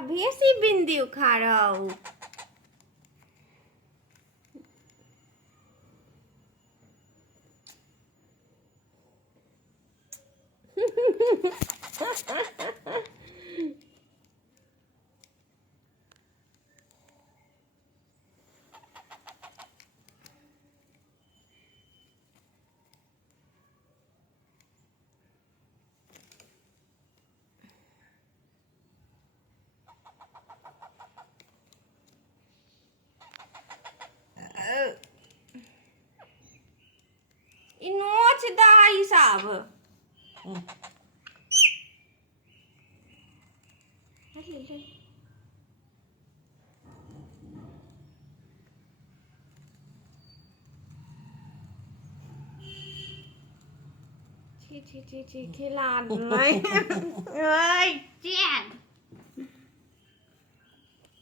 अभी सी बिंदी उखाड़ हूँ नोच दाई साहब छी खिला नहीं ơi चैन